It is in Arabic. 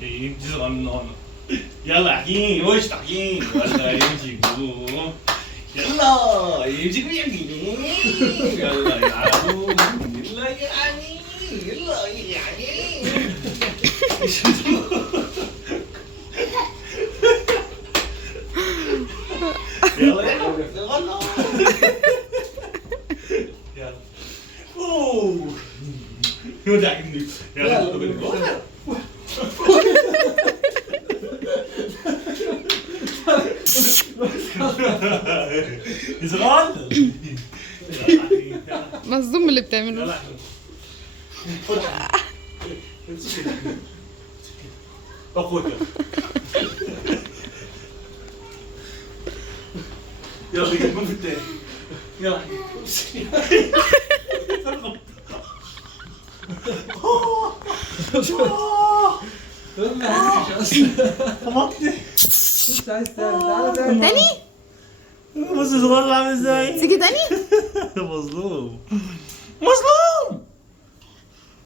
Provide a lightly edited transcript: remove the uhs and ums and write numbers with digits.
يمشي صغنن. يلا حكيم وش تحكيم ولا يمشيكوا. يلا يمشيكوا يعني. يلا يلعبوا. يلا يعني. يلا يعني. يلا يلا. يلا. اوه. يودعني. يلا. يزغل. مصدوم اللي بتعمله. يلا يكمل في التاني. يلا. خبطني. تاني؟ بص صغير عامل ازاي؟ تيجي تاني؟ مظلوم.